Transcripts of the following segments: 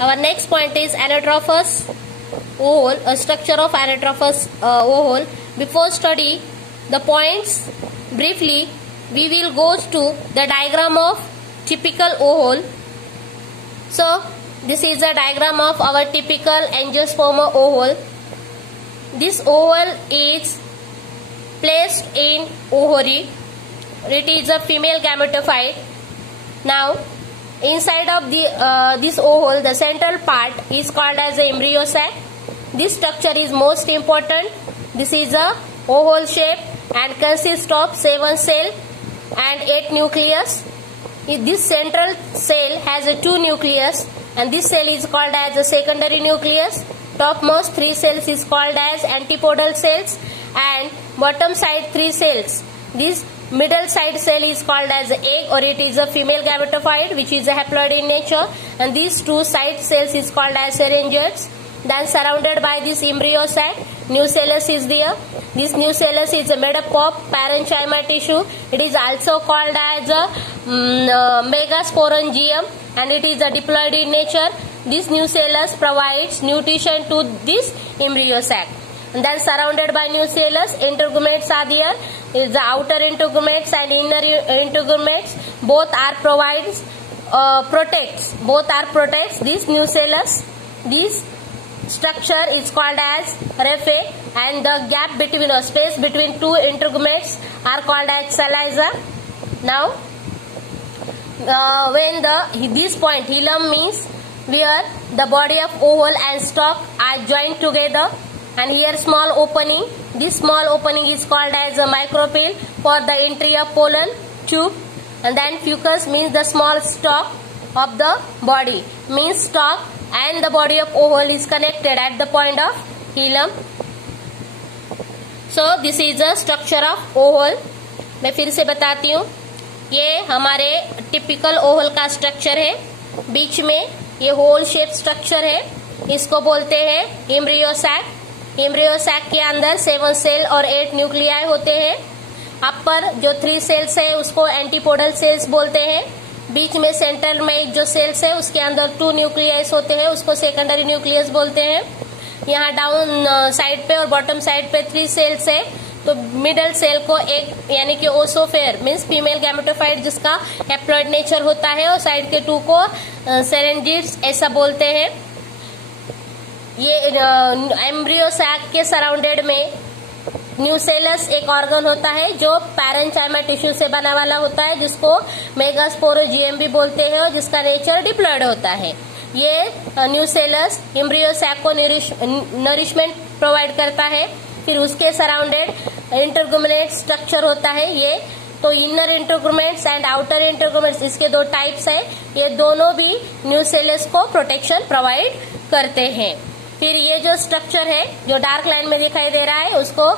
Our next point is anatrophous ovule, a structure of anatrophous ovule. Before study the points briefly, we will go to the diagram of typical ovule. So this is a diagram of our typical angiosperm ovule. This ovule is placed in ovary. It is a female gametophyte. Now inside of this ovule, the central part is called as the embryo sac. This structure is most important. This is a oval shape and consists of 7 cells and 8 nucleus. This central cell has a 2 nucleus, and this cell is called as the secondary nucleus. Topmost 3 cells is called as antipodal cells, and bottom side 3 cells. This middle side cell is called as the egg, or it is a female gametophyte which is a haploid in nature, and these 2 side cells is called as pharyngids. Then surrounded by this embryo sac, nucellus is there. This nucellus is made up of parenchyma tissue. It is also called as a megasporangium, and it is a diploid in nature. This nucellus provides nutrition to this embryo sac. And then surrounded by nucellus, integumentals are there. Is the outer integumentals and inner integumentals. Both are protects. Both are protects this nucellus. This structure is called as raphe, and the gap between or space between 2 integumentals are called as chalaza. Now when this point hilum means where the body of ovule and stalk are joined together, and here small opening. This small opening is called as a micropyle for the entry of pollen tube. And then fucus means the small stalk of the body, means stalk and the body of ovule is connected at the point of hilum. So this is the structure of ovule. मैं फिर से बताती हूँ, ये हमारे typical Oval का structure है. बीच में ये होल शेप स्ट्रक्चर है, इसको बोलते हैं एम्ब्रियो सैक. एम्ब्रियो सैक के अंदर 7 सेल और 8 न्यूक्लियाई होते हैं. अपर जो 3 सेल्स है उसको एंटीपोडल सेल्स बोलते हैं. बीच में सेंटर में जो सेल्स है उसके अंदर 2 न्यूक्लियस होते हैं, उसको सेकेंडरी न्यूक्लियस बोलते हैं. यहाँ डाउन साइड पे और बॉटम साइड पे 3 सेल्स है, तो मिडल सेल को एक यानी कि ओसोफेयर मीन्स फीमेल गैमेटोफाइट जिसका हैप्लॉइड नेचर होता है, और साइड के 2 को सेरेंजिड्स ऐसा बोलते हैं. ये एम्ब्रियो सैक के सराउंडेड में न्यूसेलस एक ऑर्गन होता है जो पैरेंचाइमा टिश्यू से बना वाला होता है, जिसको मेगास्पोरोजियम भी बोलते हैं, और जिसका नेचर डिप्लॉइड होता है. ये न्यूसेलस एम्ब्रियो सैक को नरिशमेंट प्रोवाइड करता है. फिर उसके सराउंडेड इंटरगुमेनेट स्ट्रक्चर होता है. ये तो इनर इंटरगुमेंट्स एंड आउटर इंटरगुमेंट्स, इसके 2 टाइप्स है. ये दोनों भी न्यूसेलस को प्रोटेक्शन प्रोवाइड करते हैं. फिर ये जो स्ट्रक्चर है जो डार्क लाइन में दिखाई दे रहा है उसको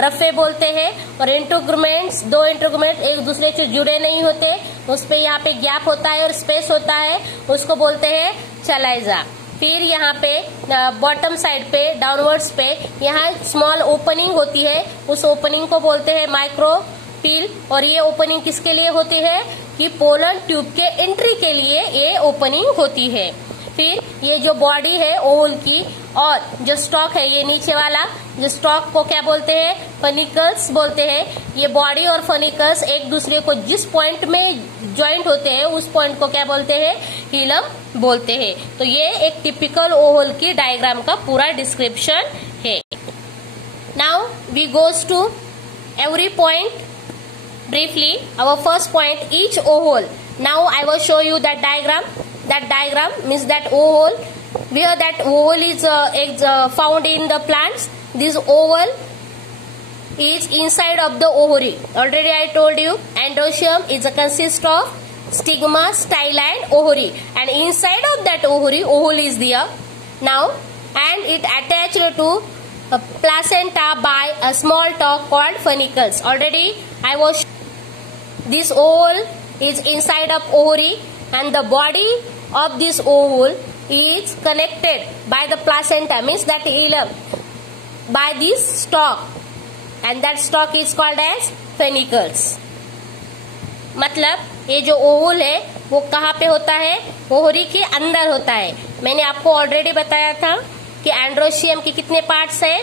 रफे बोलते हैं. और इंटरगुमेंट्स 2 इंटरगुमेंट एक दूसरे से जुड़े नहीं होते, उस पे यहाँ पे गैप होता है और स्पेस होता है, उसको बोलते हैं चलाइजा. फिर यहाँ पे बॉटम साइड पे डाउनवर्ड्स पे यहाँ स्मॉल ओपनिंग होती है, उस ओपनिंग को बोलते हैं माइक्रोपील. और ये ओपनिंग किसके लिए होती है कि पोलन ट्यूब के एंट्री के लिए ये ओपनिंग होती है. फिर ये जो बॉडी है ओवल की और जो स्टॉक है ये नीचे वाला, जो स्टॉक को क्या बोलते हैं, फनिकल्स बोलते हैं. ये बॉडी और फनिकल्स एक दूसरे को जिस पॉइंट में ज्वाइंट होते हैं उस पॉइंट को क्या बोलते हैं, हिलम बोलते हैं. तो ये एक टिपिकल ओवल की डायग्राम का पूरा डिस्क्रिप्शन है. Now we goes to every point briefly. Our first point, each ovule. Now I will show you that diagram. That diagram means that ovule, where that ovule is found in the plants. This ovule is inside of the ovary. Already I told you androecium is consist of stigma, style and ovary, and inside of that ovary ovule is there. Now and it attached to a placenta by a small talk called funicles. Already I was this ovule is inside of ovary, and the body of this ovule is connected by the placenta, means that hilum, by this stalk, and that stalk is called as funicles. मतलब ये जो Oval है वो कहाँ पे होता है? ओहरी के अंदर होता है। मैंने आपको ऑलरेडी बताया था कि एंड्रोशियम के कितने पार्ट्स है?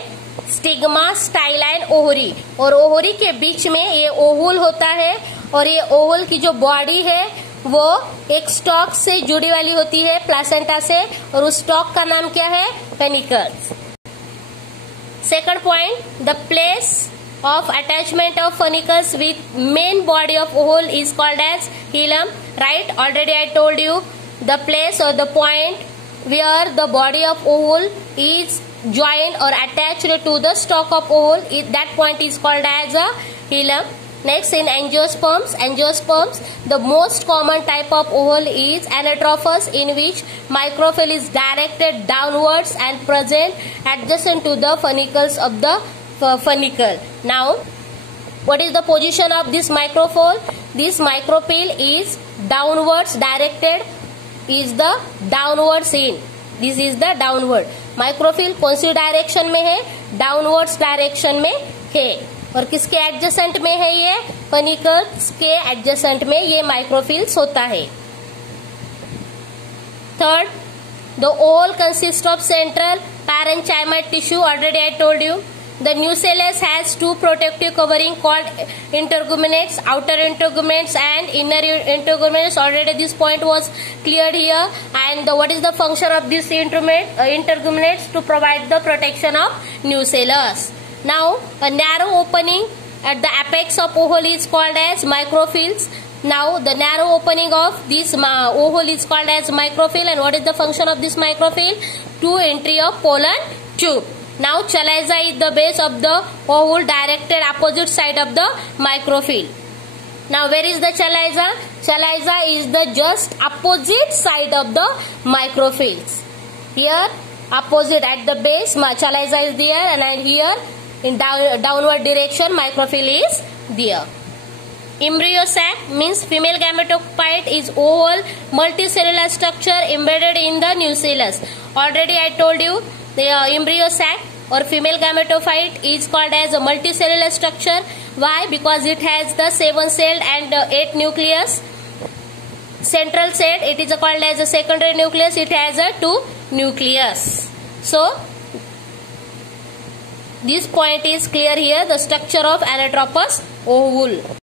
Stigma, style and ovary. और ओहरी के बीच में ये ओहुल होता है और ये ओहुल की जो बॉडी है वो एक स्टॉक से जुड़ी वाली होती है, प्लासेंटा से, और उस स्टॉक का नाम क्या है? Funicles. Second point, the place of attachment of funicles with main body of ovule is called as hilum, right? Already I told you the place or the point where the body of ovule is joined or attached to the stalk of ovule, that point is called as a hilum. Next, in angiosperms, the most common type of ovule is anatrophus, in which microphyll is directed downwards and present adjacent to the funicles of the funicle. Now, what is the position of this microphyll? This microphyll is downwards directed, is the downwards in. This is the downward. Microphyll कौन सी direction में है? Downwards direction में है। और किसके adjacent में है ये? फनिकल्स के एडजेसेंट में ये माइक्रोफिल्स होता है। Third, the ovule consists of central parenchyma tissue. Already I told you. The nucellus has two protective covering called integumentals, outer integumentals and inner integumentals. Already this point was cleared here. And what is the function of this integumentals? To provide the protection of nucellus. Now, a narrow opening at the apex of ovule is called as microphyll. Now, the narrow opening of this ovule is called as microphyll. And what is the function of this microphyll? To entry of pollen tube. Now, chaliza is the base of the ovule directed opposite side of the microphyll. Now, where is the chaliza? Chaliza is the just opposite side of the microphylls. Here, opposite at the base, chaliza is there, and here in downward direction, microphyll is there. Embryo sac means female gametophyte is oval multicellular structure embedded in the nucellus. Already I told you the embryo sac or female gametophyte is called as a multicellular structure. Why? Because it has the 7-celled and 8 nucleus. Central cell, it is called as a secondary nucleus. It has a 2 nucleus. So, this point is clear here, the structure of anatropous ovule.